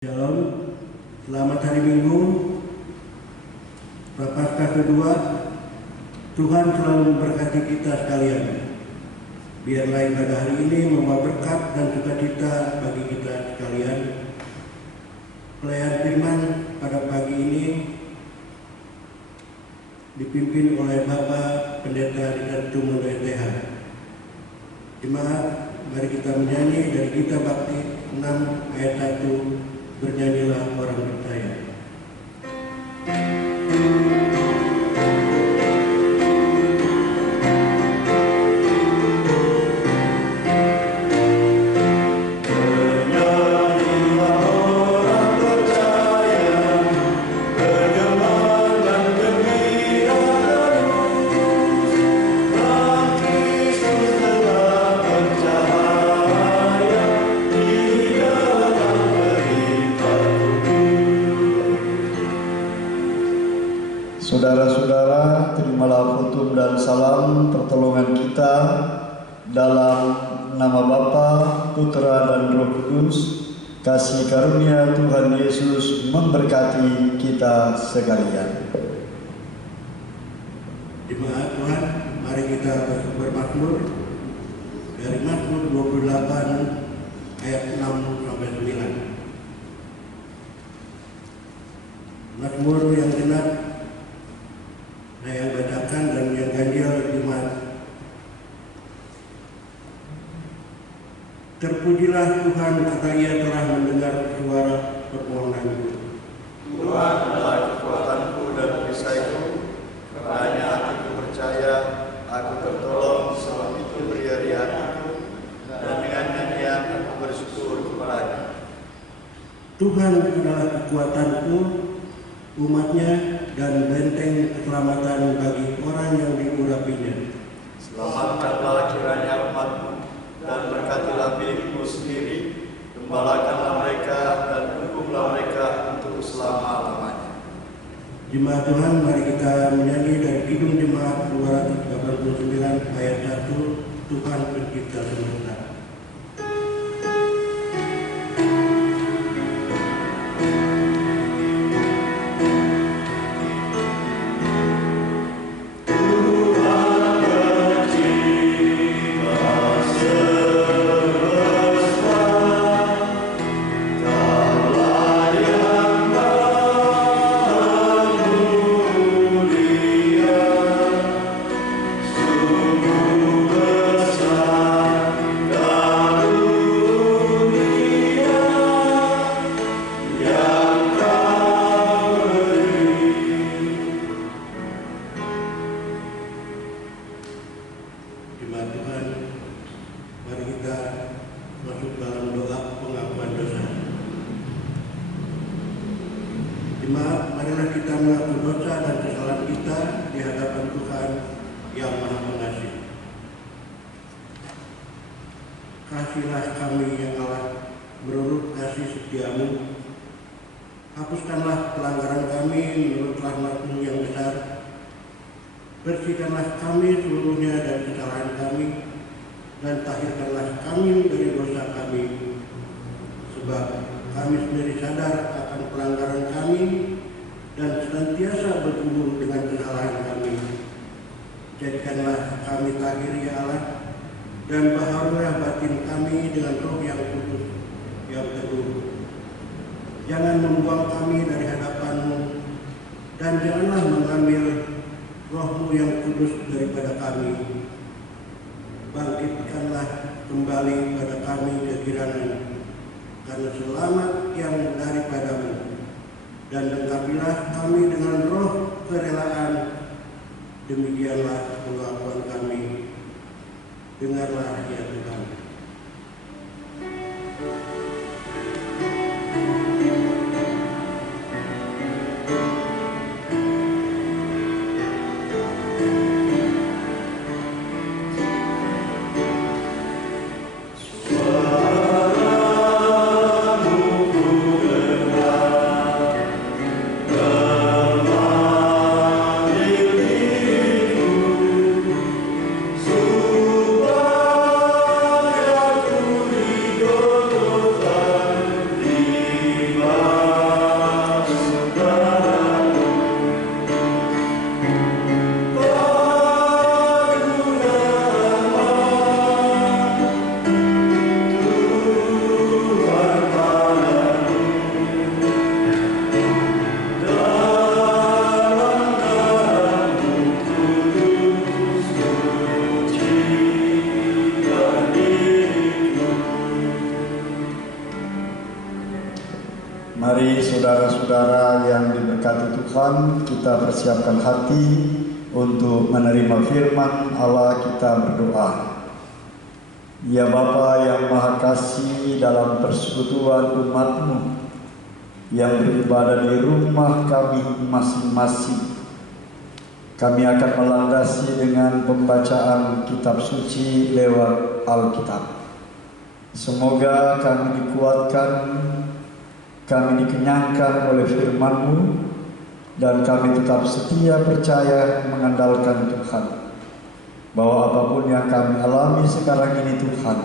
Shalom, selamat hari Minggu, Prapaskah kedua. Tuhan selalu memberkati kita sekalian. Biarlah ibadah hari ini membawa berkat dan sukacita bagi kita sekalian. Pelayan firman pada pagi ini dipimpin oleh Bapak Pendeta Richard Tumundo STH. Jemaat, mari kita menyanyi dari Kitab Bakti 6 ayat 1. Bernyanyilah orang percaya. Saudara-saudara, terimalah hukum dan salam pertolongan kita dalam nama Bapa, Putra dan Roh Kudus. Kasih karunia Tuhan Yesus memberkati kita sekalian. Jemaat Tuhan, mari kita bermazmur dari Mazmur 28 ayat 6 sampai 9. Mazmur yang genap saya bacakan dan yang ganjil jemaat. Terpujilah Tuhan karena Ia telah mendengar suara permohonanku. Tuhan adalah kekuatanku dan perisaiku, kepadanya hatiku percaya, aku tertolong, sebab itu beri hatiku, dan dengan nyanyian aku bersyukur kepadanya. Tuhan adalah kekuatanku, umatnya, dan benteng keselamatan bagi orang yang diurapinya. Selamatkanlah kiranya umatmu, dan berkatilah milikmu sendiri, gembalakanlah mereka dan dukunglah mereka untuk selama-lamanya. Jemaat Tuhan, mari kita menyanyi dari Kidung Jemaat 289 ayat 1, Tuhan pencipta semesta. Marilah kita mengaku dosa dan kesalahan kita di hadapan Tuhan yang Maha Pengasih. Kasihilah kami ya Allah, menurut kasih setiamu. Hapuskanlah pelanggaran kami menurut rahmat-Mu yang besar. Bersihkanlah kami seluruhnya dari kesalahan kami, dan tahirkanlah kami dari dosa kami. Sebab kami sendiri sadar akan pelanggaran kami dan senantiasa bergumul dengan kesalahan kami. Jadikanlah kami tahir ya Allah, dan baharulah batin kami dengan roh yang kudus, yang teguh. Jangan membuang kami dari hadapan-Mu, dan janganlah mengambil roh-Mu yang kudus daripada kami. Bangkitkanlah kembali pada kami kegirangan, karena selamat yang daripada-Mu. Dan lengkapilah kami dengan roh kerelaan. Demikianlah pengakuan kami. Dengarlah ya Tuhan. Supaya Mari saudara-saudara yang diberkati Tuhan, kita persiapkan hati untuk menerima firman Allah. Kita berdoa. Ya Bapa yang Maha Kasih, dalam persekutuan umat-Mu yang beribadah di rumah kami masing-masing, kami akan melandasi dengan pembacaan kitab suci lewat Alkitab. Semoga kami dikuatkan, kami dikenyangkan oleh firman-Mu, dan kami tetap setia percaya mengandalkan Tuhan, bahwa apapun yang kami alami sekarang ini Tuhan,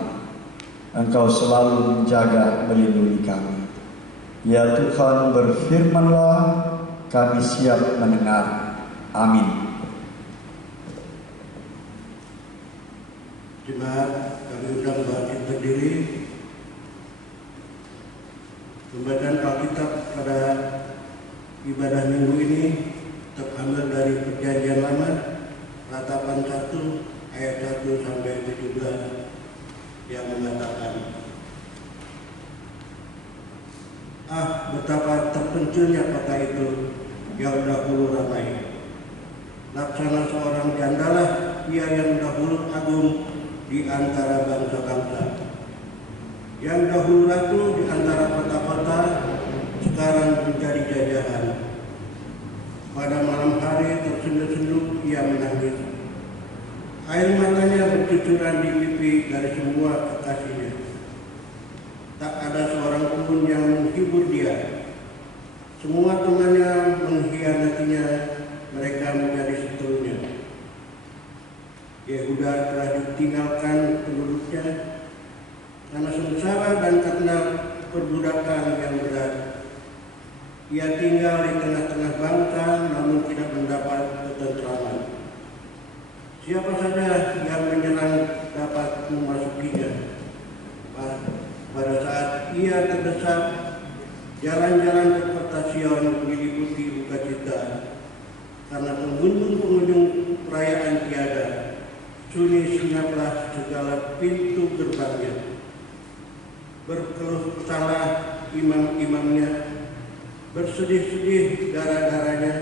Engkau selalu menjaga melindungi kami. Ya Tuhan, berfirman-Lah, kami siap mendengar. Amin. Jemaat, kami undang bangkit berdiri. Pembacaan Alkitab pada ibadah minggu ini terambil dari Perjanjian Lama, Ratapan 1 ayat 1 sampai 17 yang mengatakan, "Ah, betapa terpencilnya kota itu yang dahulu ramai. Laksana seorang jandalah ia yang dahulu agung di antara bangsa-bangsa. Yang dahulu ratu di antara kota-kota, sekarang menjadi jajahan. Pada malam hari tersenduh-senduh ia menangis. Air matanya bercucuran di pipi dari semua kekasihnya. Tak ada seorang pun yang menghibur dia. Semua temannya mengkhianatinya, mereka menjadi seterunya. Yehuda telah ditinggalkan penduduknya karena sengsara dan karena perbudakan yang berat. Ia tinggal di tengah-tengah bangsa namun tidak mendapat ketentraman. Siapa saja yang menyerang dapat memasukinya. Pada saat ia terdesak, jalan-jalan ke kota Sion diliputi sukacita karena pengunjung-pengunjung perayaan tiada. Sunyi senyaplah segala pintu gerbangnya. Berkeluh kesahlah imam-imamnya, bersedih-sedih darah-darahnya,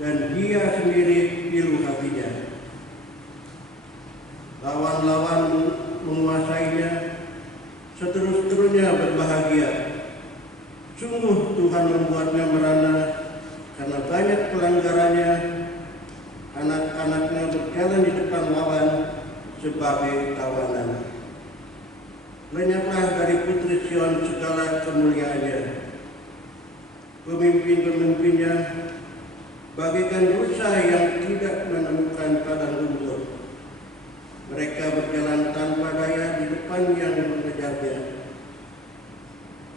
dan dia sendiri pilu hatinya. Lawan-lawan menguasainya, seterus-terusnya berbahagia. Sungguh Tuhan membuatnya merana karena banyak pelanggarannya. Anak-anaknya berjalan di depan lawan sebagai tawanan. Lenyaplah dari putri Sion segala kemuliaannya. Pemimpin-pemimpinnya bagaikan rusa yang tidak menemukan padang rumput. Mereka berjalan tanpa daya di depan yang mengejarnya.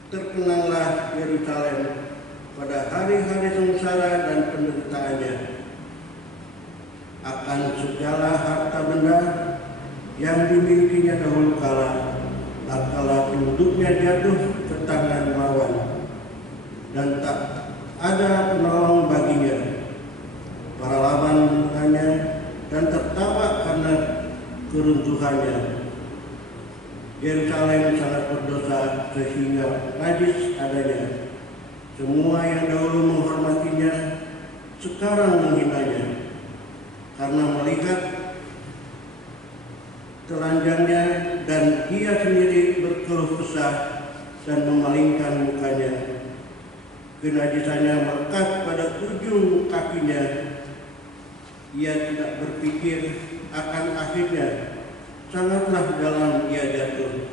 Terkenanglah Yerusalem pada hari-hari sengsara dan penderitaannya. Akan segala harta benda yang dimilikinya dahulu kala, tatkala penduduknya jatuh ke tangan lawan, dan tak ada penolong baginya. Para lawan menentangnya dan tertawa karena keruntuhannya. Yerusalem sangat berdosa sehingga najis adanya. Semua yang dahulu menghormatinya sekarang menghinanya. Karena melihat telanjangnya dan dia sendiri berkeluh kesah dan memalingkan mukanya. Kenajisannya melekat pada ujung kakinya. Ia tidak berpikir akan akhirnya, sangatlah dalam ia jatuh.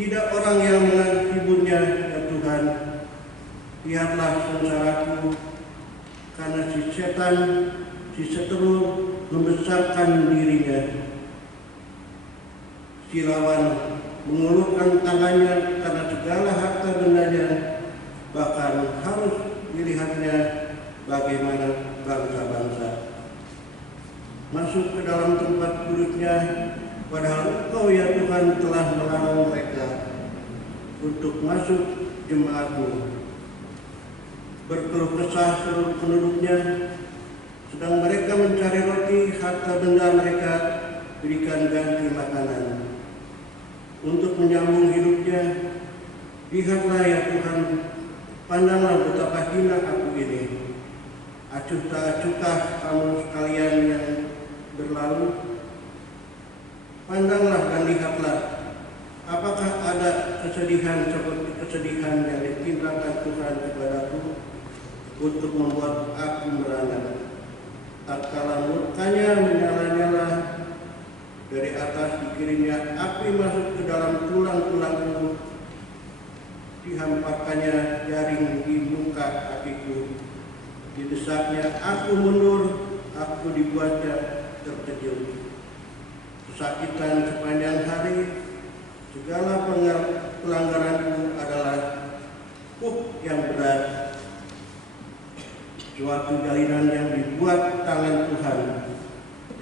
Tidak orang yang menghiburnya, ya Tuhan. Lihatlah sengsaraku, karena si setan, si seteru membesarkan dirinya. Si lawan mengulurkan tangannya karena segala harta bendanya, bahkan harus dilihatnya bagaimana bangsa-bangsa. Masuk ke dalam tempat duduknya, padahal Engkau ya Tuhan telah melarang mereka untuk masuk jemaat-Mu. Berkeluh kesah seluruh penduduknya, sedang mereka mencari roti, harta benda mereka berikan ganti makanan. Untuk menyambung hidupnya, Lihatlah ya Tuhan, pandanglah betapa hina aku ini. Acuh tak acuhkah kamu sekalian yang berlalu? Pandanglah dan lihatlah, apakah ada kesedihan seperti kesedihan yang ditimpakan Tuhan kepadaku untuk membuat aku merana. Tatkala murkanya menyala-nyala, dari atas dikirimnya api masuk ke dalam tulang-tulangku, dihampakannya jaring di muka apiku, didesaknya aku mundur, aku dibuatnya terkejut. Kesakitan sepanjang hari, segala pelanggaranku adalah yang berat. Suatu jalinan yang dibuat tangan Tuhan,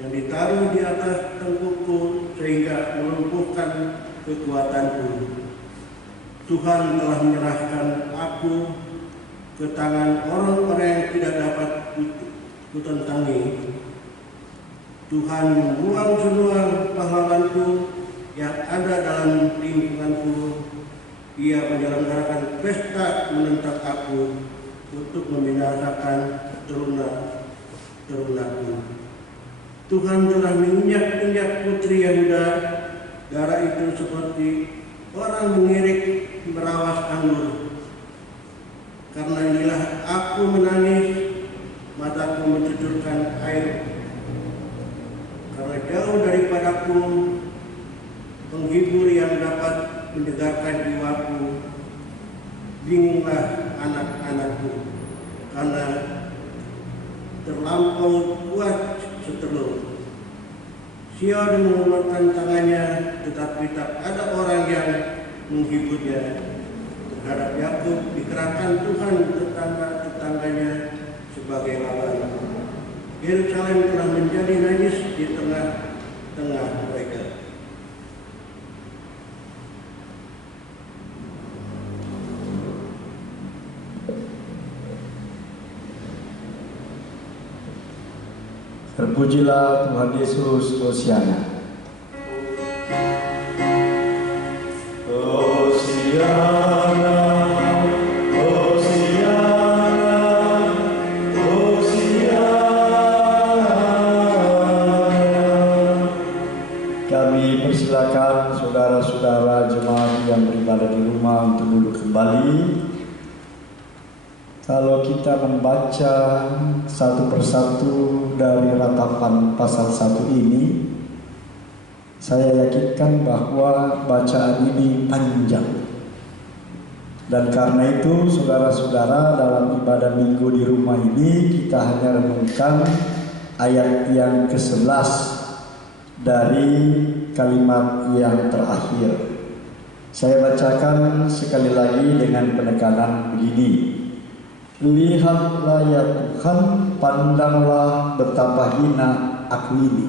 yang ditaruh di atas tengkukku sehingga melumpuhkan kekuatanku. Tuhan telah menyerahkan aku ke tangan orang-orang yang tidak dapat kutentangi. Tuhan membuang semua pahlawanku yang ada dalam lingkunganku. Ia menyelenggarakan pesta menentang aku untuk membinasakan teruna-terunaku. Tuhan telah menginjak-injak putri Yehuda, darah itu seperti orang mengirik merawas anggur. Karena inilah aku menangis, mataku mencucurkan air. Karena jauh daripadaku penghibur yang dapat menyegarkan jiwaku. Bingunglah anak-anakku, karena terlampau kuat setelur. Sion mengulurkan tangannya, tetapi tak ada orang yang menghiburnya. Terhadap Yakub dikerahkan Tuhan tetangga-tetangganya sebagai lawan. Yerusalem telah menjadi najis di tengah-tengah mereka. Terpujilah Tuhan Yesus, Hosiana. Hosiana, Hosiana, Hosiana. Kami persilakan saudara-saudara jemaat yang beribadah di rumah untuk duduk kembali. Kalau kita membaca satu persatu dari ratapan pasal 1 ini, saya yakinkan bahwa bacaan ini panjang. Dan karena itu saudara-saudara, dalam ibadah minggu di rumah ini kita hanya renungkan ayat yang ke-11 dari kalimat yang terakhir. Saya bacakan sekali lagi dengan penekanan begini. Lihatlah ya Tuhan, pandanglah betapa hina aku ini.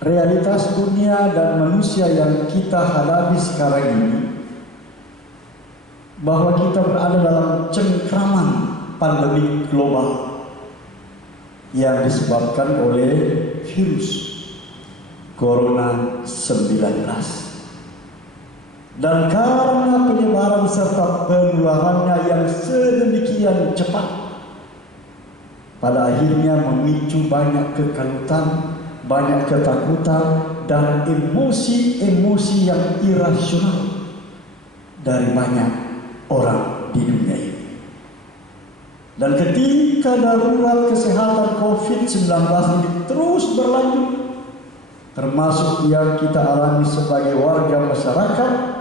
Realitas dunia dan manusia yang kita hadapi sekarang ini, bahwa kita berada dalam cengkraman pandemi global yang disebabkan oleh virus Corona-19. Dan karena penyebaran serta penularannya yang sedemikian cepat, pada akhirnya memicu banyak kekalutan, banyak ketakutan, dan emosi-emosi yang irasional dari banyak orang di dunia ini. Dan ketika darurat kesehatan COVID-19 ini terus berlanjut, termasuk yang kita alami sebagai warga masyarakat,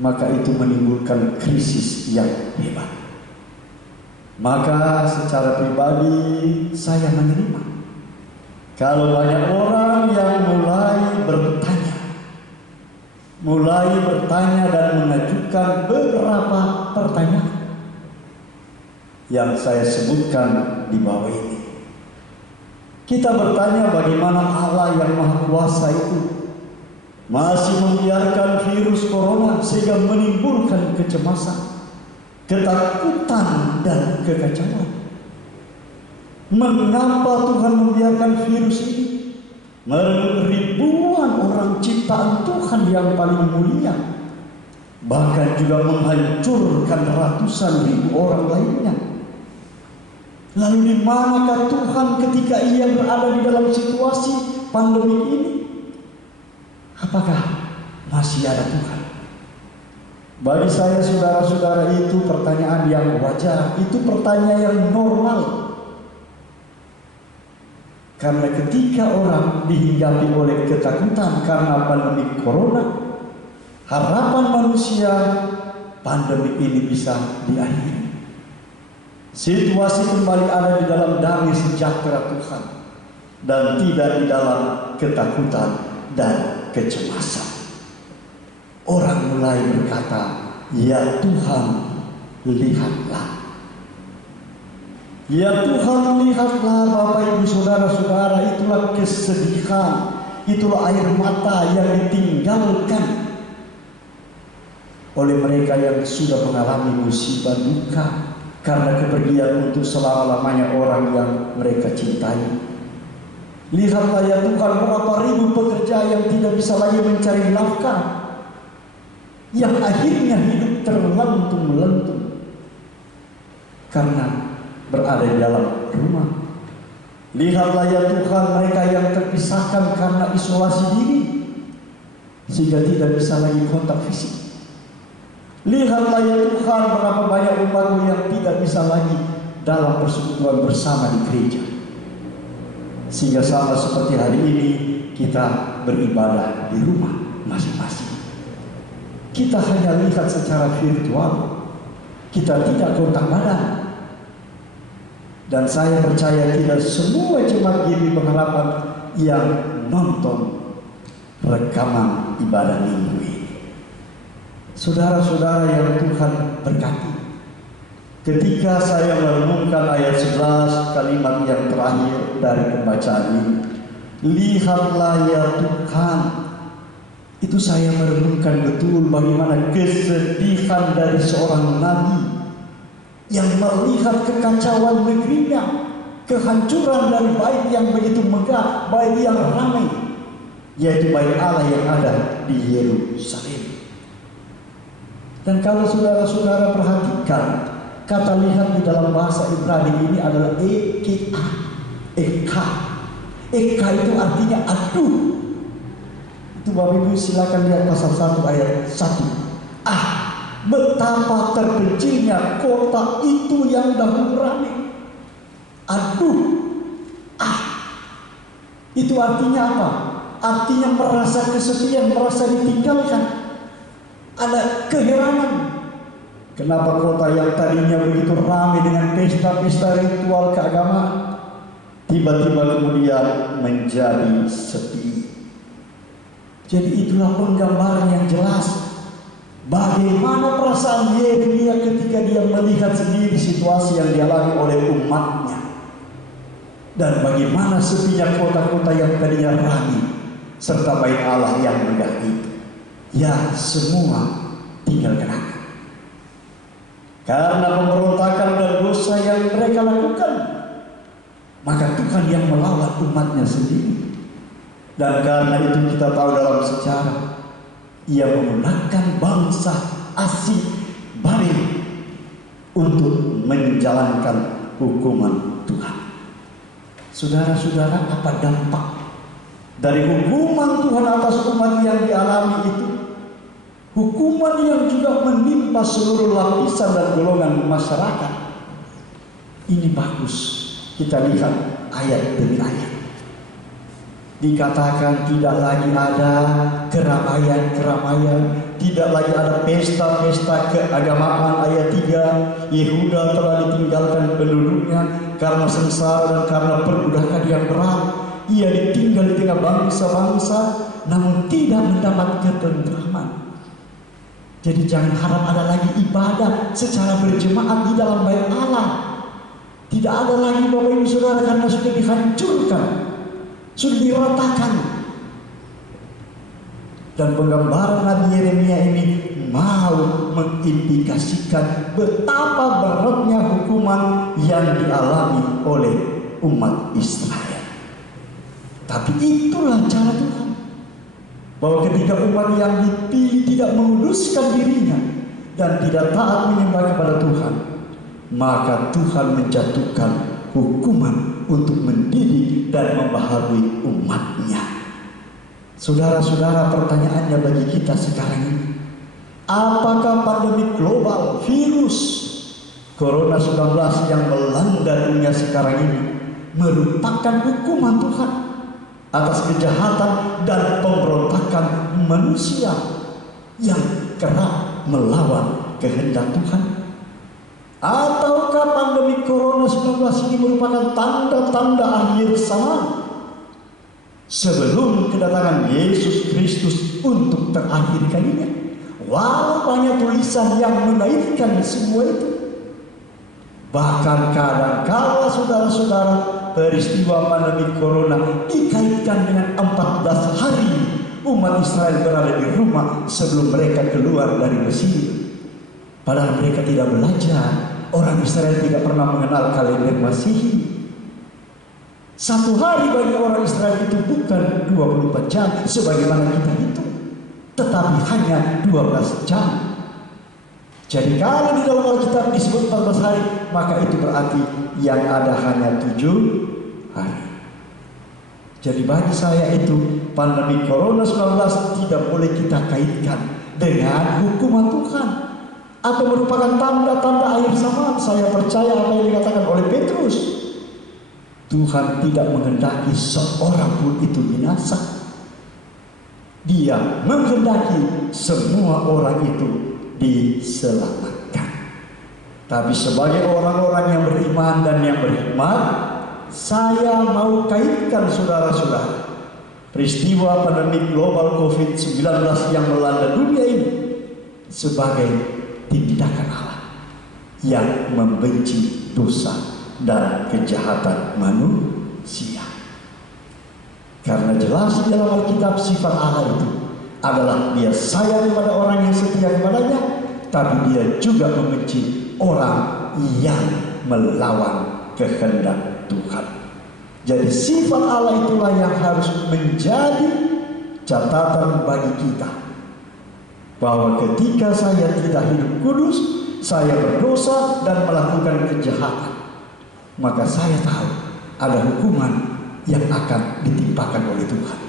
maka itu menimbulkan krisis yang hebat. Maka secara pribadi saya menerima kalau banyak orang yang mulai bertanya dan mengajukan beberapa pertanyaan yang saya sebutkan di bawah ini. Kita bertanya bagaimana Allah yang Maha Kuasa itu masih membiarkan virus corona sehingga menimbulkan kecemasan, ketakutan, dan kekacauan. Mengapa Tuhan membiarkan virus ini? Ribuan orang ciptaan Tuhan yang paling mulia bahkan juga menghancurkan ratusan ribu orang lainnya. Lalu di manakah Tuhan ketika ia berada di dalam situasi pandemi ini? Apakah masih ada Tuhan? Bagi saya, saudara-saudara, itu pertanyaan yang wajar, itu pertanyaan yang normal. Karena ketika orang dihinggapi oleh ketakutan karena pandemi corona, harapan manusia pandemi ini bisa diakhiri. Situasi kembali ada di dalam damai sejahtera Tuhan dan tidak di dalam ketakutan dan kecemasan. Orang mulai berkata, "Ya Tuhan, lihatlah. Ya Tuhan, lihatlah Bapak Ibu Saudara-saudara, itulah kesedihan, itulah air mata yang ditinggalkan oleh mereka yang sudah mengalami musibah duka karena kepergian untuk selama-lamanya orang yang mereka cintai. Lihatlah ya Tuhan, berapa ribu pekerja yang tidak bisa lagi mencari nafkah, yang akhirnya hidup terlentung-melentung karena berada di dalam rumah. Lihatlah ya Tuhan, mereka yang terpisahkan karena isolasi diri sehingga tidak bisa lagi kontak fisik. Lihatlah ya Tuhan, berapa banyak umat-Mu yang tidak bisa lagi dalam persekutuan bersama di gereja, sehingga sama seperti hari ini kita beribadah di rumah masing-masing. Kita hanya lihat secara virtual, kita tidak kontak badan. Dan saya percaya tidak semua jemaat GBI Pengharapan yang nonton rekaman ibadah minggu ini. Saudara-saudara yang Tuhan berkati, ketika saya merenungkan ayat 11 kalimat yang terakhir dari pembacaan ini, lihatlah ya Tuhan, itu saya merenungkan betul bagaimana kesedihan dari seorang nabi yang melihat kekacauan negerinya, kehancuran dari bait yang begitu megah, bait yang ramai, yaitu bait Allah yang ada di Yerusalem. Dan kalau saudara-saudara perhatikan, kata lihat di dalam bahasa Ibrani ini adalah eka. Eka itu artinya aduh. Itu Bapak Ibu silakan lihat pasal 1 ayat 1. Betapa terpencilnya kota itu yang dahulu ramai. Aduh, itu artinya apa? Artinya merasa kesepian, merasa ditinggalkan. Ada keheranan. Kenapa kota yang tadinya begitu ramai dengan pesta-pesta ritual keagamaan tiba-tiba kemudian menjadi sepi? Jadi itulah penggambaran yang jelas bagaimana perasaan Yeremia ketika dia melihat sendiri situasi yang dialami oleh umatnya, dan bagaimana sepinya kota-kota yang tadinya ramai serta bait Allah yang megah itu. Ya, semua tinggal kenangan karena pemberontakan dan dosa yang mereka lakukan. Maka Tuhan yang melawan umatnya sendiri. Dan karena itu kita tahu dalam sejarah, Ia menggunakan bangsa asing Babel untuk menjalankan hukuman Tuhan. Saudara-saudara, apa dampak dari hukuman Tuhan atas umat yang dialami itu? Hukuman yang juga menimpa seluruh lapisan dan golongan masyarakat. Ini bagus kita lihat ayat demi ayat. Dikatakan tidak lagi ada keramaian, tidak lagi ada pesta-pesta keagamaan. Ayat 3, Yehuda telah ditinggalkan penduduknya karena sengsara dan karena perbudakan yang berat. Ia ditinggal di tengah bangsa-bangsa, namun tidak mendapat ketentraman. Jadi jangan harap ada lagi ibadah secara berjemaat di dalam bait Allah. Tidak ada lagi Bapak Ibu Saudara, karena sudah dihancurkan, sudah diratakan. Dan penggambaran Nabi Yeremia ini mau mengindikasikan betapa beratnya hukuman yang dialami oleh umat Israel. Tapi itulah cara Tuhan. bahwa ketika umat yang dipilih tidak menguduskan dirinya dan tidak taat menyembah kepada Tuhan, maka Tuhan menjatuhkan hukuman untuk mendidik dan membaharui umatnya. Saudara-saudara, pertanyaannya bagi kita sekarang ini, apakah pandemi global virus Corona 19 yang melanda dunia sekarang ini merupakan hukuman Tuhan atas kejahatan dan pemberontakan manusia yang kerap melawan kehendak Tuhan? Ataukah pandemi Corona 19 ini merupakan tanda-tanda akhir zaman sebelum kedatangan Yesus Kristus untuk terakhir kalinya? Walau banyak tulisan yang mengaitkan semua itu. Bahkan kadang-kala saudara-saudara, peristiwa pandemi Corona dikaitkan dengan 14 hari umat Israel berada di rumah sebelum mereka keluar dari Mesir. Padahal mereka tidak belajar. Orang Israel tidak pernah mengenal kalender Masehi. 1 hari bagi orang Israel itu bukan 24 jam sebagaimana kita hitung, tetapi hanya 12 jam. Jadi kalau di dalam Alkitab disebut 14 hari, maka itu berarti yang ada hanya 7 hari. Jadi bagi saya itu pandemi Corona 19 tidak boleh kita kaitkan dengan hukuman Tuhan atau merupakan tanda-tanda akhir zaman. Saya percaya apa yang dikatakan oleh Petrus. Tuhan tidak menghendaki seorang pun itu binasa. Dia menghendaki semua orang itu diselamatkan. Tapi sebagai orang-orang yang beriman dan yang berhikmat, saya mau kaitkan saudara-saudara peristiwa pandemi global COVID-19 yang melanda dunia ini sebagai tindakan Allah yang membenci dosa dan kejahatan manusia. Karena jelas di dalam Alkitab sifat Allah itu adalah Dia sayang kepada orang yang setia kepadanya, tapi Dia juga membenci orang yang melawan kehendak Tuhan. Jadi sifat Allah itulah yang harus menjadi catatan bagi kita, bahwa ketika saya tidak hidup kudus, saya berdosa dan melakukan kejahatan, maka saya tahu ada hukuman yang akan ditimpakan oleh Tuhan.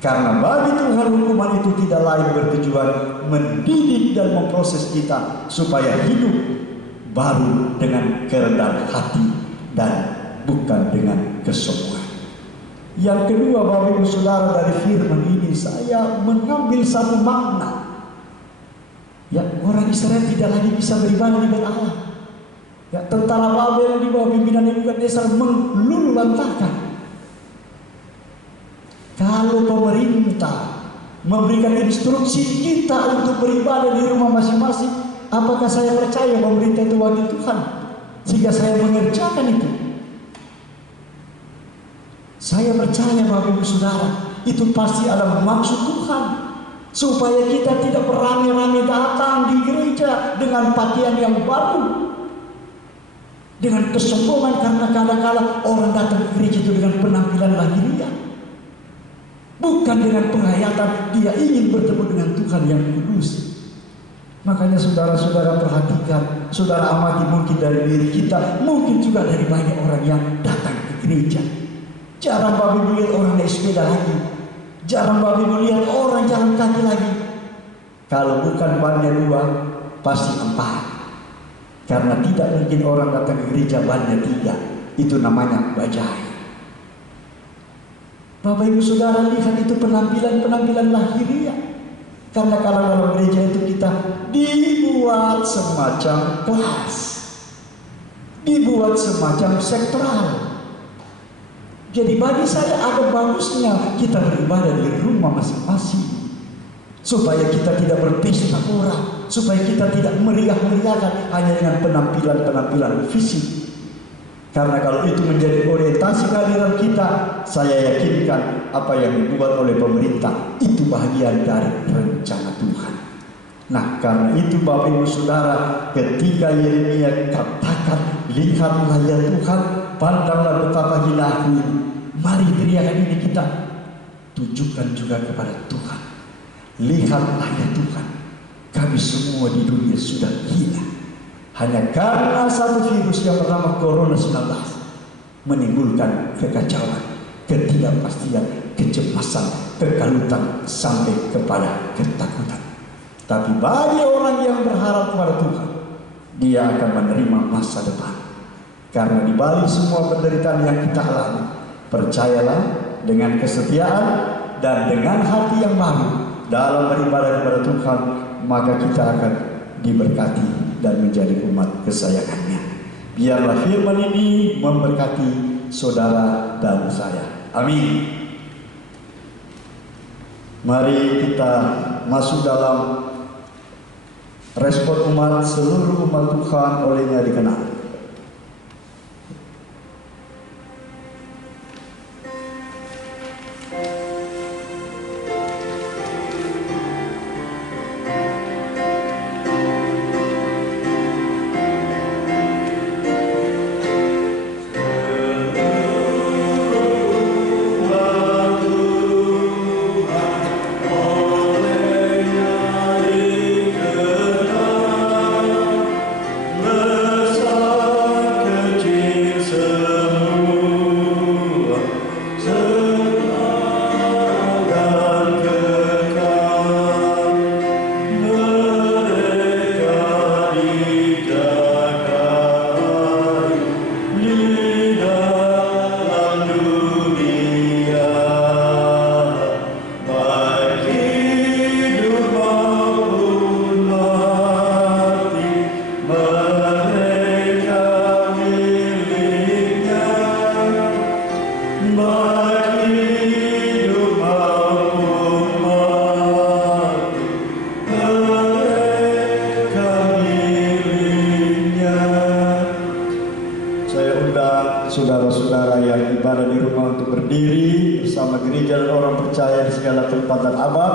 Karena bagi Tuhan hukuman itu tidak lain bertujuan mendidik dan memproses kita supaya hidup baru dengan kerendahan hati dan bukan dengan kesombongan. Yang kedua, Bapak Ibu Saudara, dari firman ini saya mengambil satu makna. Ya, orang Israel tidak lagi bisa beribadah di bait Allah. Ya, tentara Babel di bawah pimpinan Nebukadnezar meluluhlantahkan. Kalau pemerintah memberikan instruksi kita untuk beribadah di rumah masing-masing, apakah saya percaya pemerintah itu wakil Tuhan sehingga saya mengerjakan itu? Saya percaya Bapak Ibu Saudara, itu pasti ada maksud Tuhan, supaya kita tidak beramai-ramai datang di gereja dengan pakaian yang baru, dengan kesombongan, karena kadang-kala orang datang ke gereja itu dengan penampilan lahiriah, bukan dengan penghayatan dia ingin bertemu dengan Tuhan yang kudus. Makanya saudara-saudara perhatikan, saudara amati mungkin dari diri kita, mungkin juga dari banyak orang yang datang ke gereja. Jarang Bapak Ibu lihat orang naik sepeda lagi, jarang Bapak Ibu lihat orang jalan kaki lagi. Kalau bukan bannya 2, pasti 4. Karena tidak mungkin orang datang ke gereja bannya 3. Itu namanya bajai. Bapak Ibu Saudara lihat itu penampilan lahiriah. Karena kalau dalam gereja itu kita dibuat semacam kelas, dibuat semacam sektoral. Jadi bagi saya ada bagusnya kita beribadah di rumah masing-masing, supaya kita tidak berpesta pora, supaya kita tidak meriah-meriahkan hanya dengan penampilan fisik. Karena kalau itu menjadi orientasi kehadiran kita, saya yakinkan apa yang dibuat oleh pemerintah itu bagian dari rencana Tuhan. Nah, karena itu Bapak Ibu Saudara, ketika Yeremia katakan, lihatlah ya Tuhan, pandanglah betapa hina aku ini, mari teriakan ini kita tujukan juga kepada Tuhan. lihatlah ya Tuhan, kami semua di dunia sudah gila hanya karena satu virus yang bernama Corona 19 menimbulkan kekacauan, ketidakpastian, kecemasan, kekalutan sampai kepada ketakutan. Tapi bagi orang yang berharap kepada Tuhan, dia akan menerima masa depan. Karena di balik semua penderitaan yang kita alami, percayalah, dengan kesetiaan dan dengan hati yang baru dalam beribadah kepada Tuhan, maka kita akan diberkati dan menjadi umat kesayangannya. Biarlah firman ini memberkati saudara dan saya. Amin. Mari kita masuk dalam respon umat, seluruh umat Tuhan olehnya dikenal. Saudara-saudara yang ibadah di rumah untuk berdiri bersama gereja dan orang percaya di segala tempat dan abad.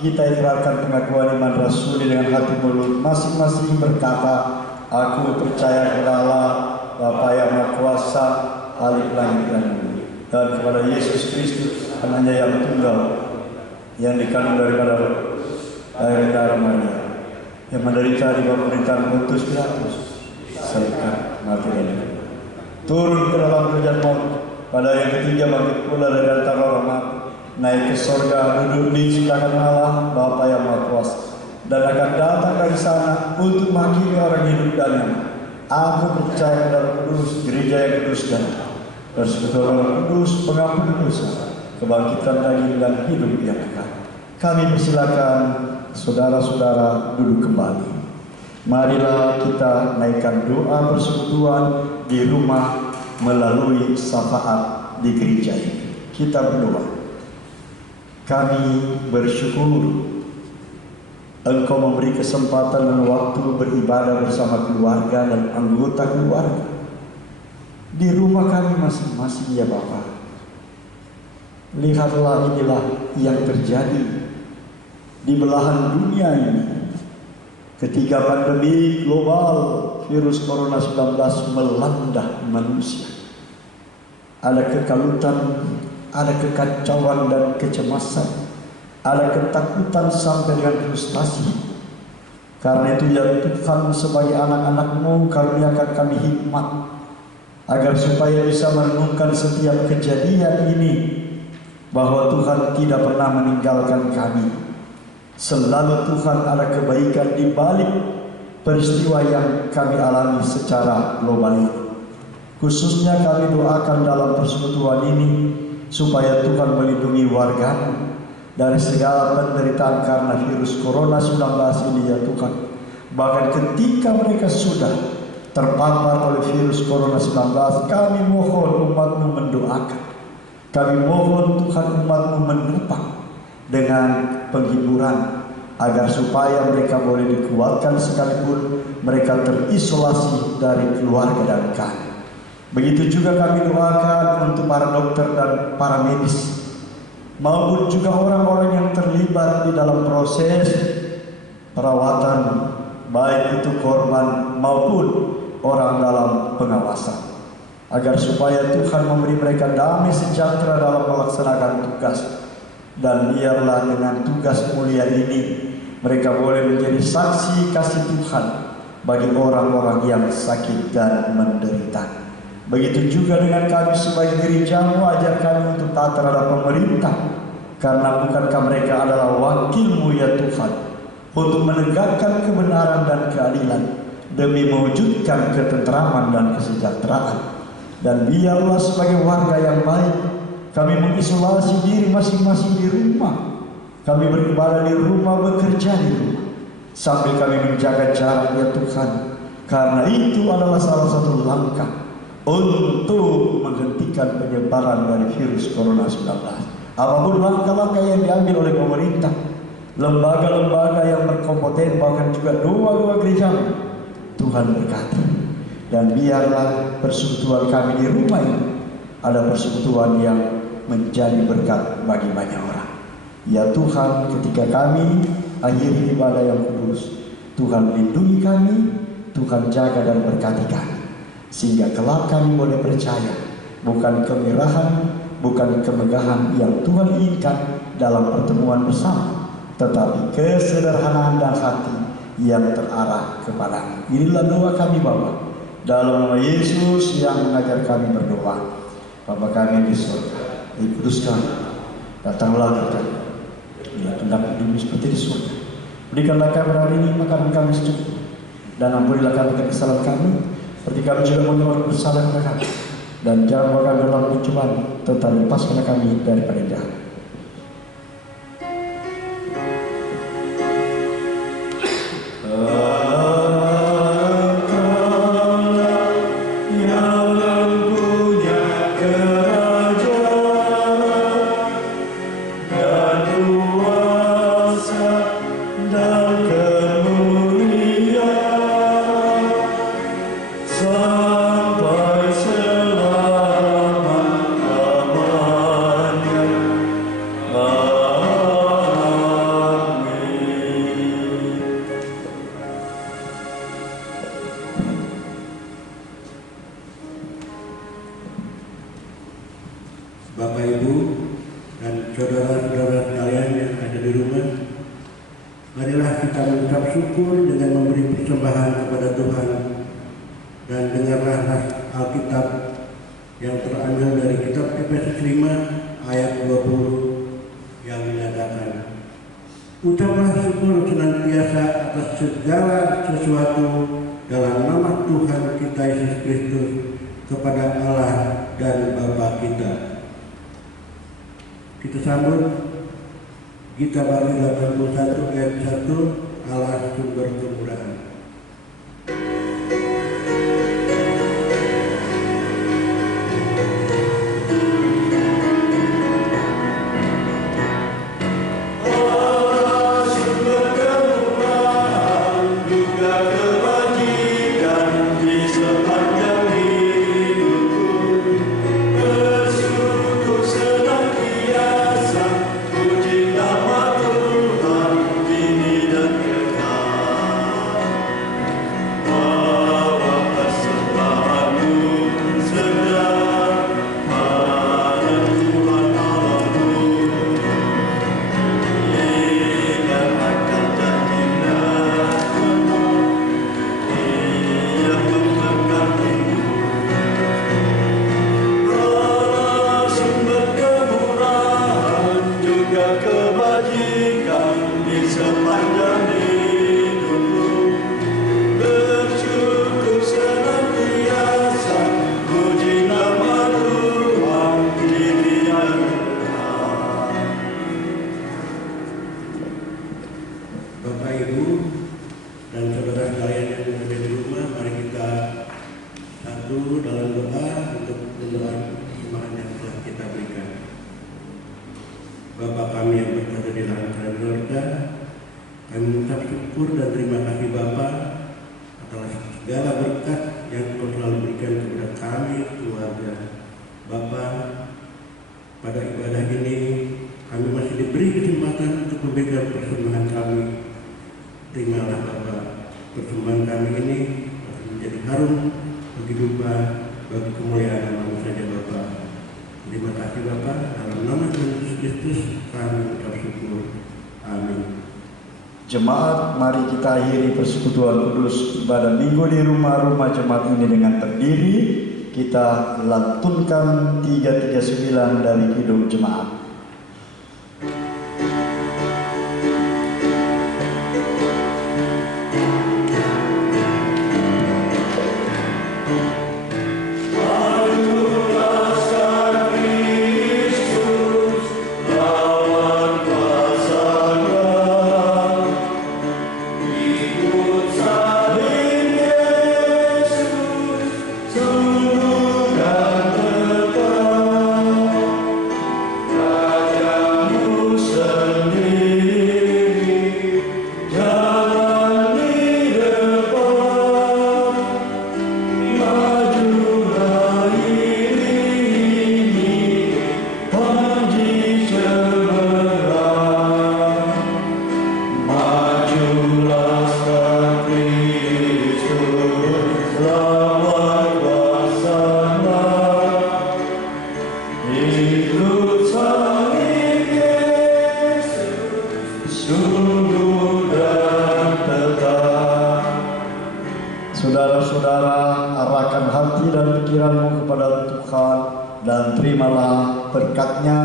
Kita ikrarkan pengakuan iman rasuli dengan hati mulut masing-masing berkata, aku percaya kepada Allah Bapa yang Maha Kuasa, Khalik langit dan bumi, dan kepada Yesus Kristus anaknya yang tunggal, yang dikandung daripada darah Maria, yang menderita di bawah pemerintahan Pontius Pilatus, serta mati dan turun ke dalam kerajaan maut, pada yang ketiga bangkit pula dari antara orang mati, naik ke sorga, duduk di sebelah Allah Bapa yang Maha Kuasa, dan akan datang dari sana untuk menghakimi orang hidup dan yang mati. Aku percaya pada kudus, gereja yang kudus dan persekutuan orang kudus, pengampun dosa, kebangkitan daging dan hidup yang kekal. Kami persilakan saudara-saudara duduk kembali. Marilah kita naikkan doa persekutuan di rumah melalui syafaat di gereja ini. Kita berdoa. Kami bersyukur Engkau memberi kesempatan dan waktu beribadah bersama keluarga dan anggota keluarga di rumah kami masing-masing ya Bapa. Lihatlah inilah yang terjadi di belahan dunia ini. Ketika pandemi global virus Corona 19 melanda manusia, ada kekalutan, ada kekacauan dan kecemasan, ada ketakutan sampai dengan frustasi. Karena itu ya Tuhan, sebagai anak-anak-Mu, karuniakan kami hikmat agar supaya bisa merenungkan setiap kejadian ini, bahwa Tuhan tidak pernah meninggalkan kami. Selalu Tuhan ada kebaikan di balik peristiwa yang kami alami secara global ini. Khususnya kami doakan dalam persekutuan ini supaya Tuhan melindungi warga dari segala penderitaan karena virus Corona 19 ini ya Tuhan. Bahkan ketika mereka sudah terpapar oleh virus Corona 19, kami mohon umat-Mu mendoakan. Kami mohon Tuhan umat-Mu menopang dengan penghiburan agar supaya mereka boleh dikuatkan sekalipun mereka terisolasi dari keluarga dan kami. Begitu juga kami doakan untuk para dokter dan para medis, maupun juga orang-orang yang terlibat di dalam proses perawatan, baik itu korban maupun orang dalam pengawasan, agar supaya Tuhan memberi mereka damai sejahtera dalam melaksanakan tugas. Dan biarlah dengan tugas mulia ini mereka boleh menjadi saksi kasih Tuhan bagi orang-orang yang sakit dan menderita. Begitu juga dengan kami sebagai gerejamu, ajar kami untuk taat terhadap pemerintah, karena bukankah mereka adalah wakilmu ya Tuhan, untuk menegakkan kebenaran dan keadilan demi mewujudkan ketenteraman dan kesejahteraan. Dan biarlah sebagai warga yang baik kami mengisolasi diri masing-masing di rumah, kami beribadah di rumah, bekerja di rumah, sambil kami menjaga jarak ya Tuhan, karena itu adalah salah satu langkah untuk menghentikan penyebaran dari virus Corona 19. Apapun langkah-langkah yang diambil oleh pemerintah, lembaga-lembaga yang berkompeten, bahkan juga doa-doa gereja, Tuhan berkati. Dan biarlah persekutuan kami di rumah ini ada persekutuan yang menjadi berkat bagi banyak orang. Ya Tuhan, ketika kami akhiri ibadah yang kudus, Tuhan lindungi kami, Tuhan jaga dan berkati kami, sehingga kelak kami boleh percaya bukan kemerahan, bukan kemegahan yang Tuhan inginkan dalam pertemuan bersama, tetapi kesederhanaan dan hati yang terarah kepada. Inilah doa kami Bapa, dalam nama Yesus yang mengajar kami berdoa. Bapa kami yang di surga, dikuduskan, datanglah kerajaan-Mu, bila kehendak bumi seperti di surga. Berikanlah kami hari ini makanan kami secukupnya, dan ampunilah kami kesalahan kami, seperti kami juga mengampuni bersalah kepada kami, dan jangan bawa kami dalam pencobaan, tetapi lepaskanlah kami daripada jahat. Bapak Ibu dan saudara-saudara sekalian yang ada di rumah, marilah kita mengucap syukur dengan memberi persembahan kepada Tuhan, dan dengarlah Alkitab yang terambil dari kitab Efesus 5 ayat 20 yang menyatakan, ucaplah syukur senantiasa atas segala sesuatu dalam nama Tuhan kita Yesus Kristus kepada Allah dan Bapa kita. Kita sambut Gita Bali 81 ayat 1, Allah sumber kemurahan. Bapak Ibu dan saudara sekalian yang ada di rumah, mari kita satu dalam doa untuk mendoakan persembahan yang telah kita berikan. Bapa kami yang berada di dalam surga, kami mengucap syukur dan terima kasih Bapa atas segala berkat yang Kau selalu berikan kepada kami keluarga. Bapa, pada ibadah ini kami masih diberi kesempatan untuk memberikan persembahan kami. Terimalah Bapa persembahan kami ini menjadi harum bagi Bapa, bagi kemuliaan nama saja Bapa. Terima kasih Bapa, dalam nama Yesus Kristus kami ucap syukur. Amin. Jemaat, mari kita akhiri persekutuan kudus ibadah minggu di rumah-rumah jemaat ini dengan berdiri. Kita lantunkan 339 dari Kidung Jemaat. Saudara-saudara, arahkan hati dan pikiranmu kepada Tuhan dan terimalah berkat-Nya,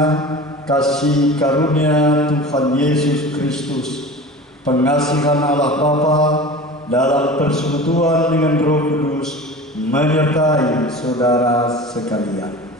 kasih karunia Tuhan Yesus Kristus, pengasihan Allah Bapa dalam persekutuan dengan Roh Kudus menyertai saudara sekalian.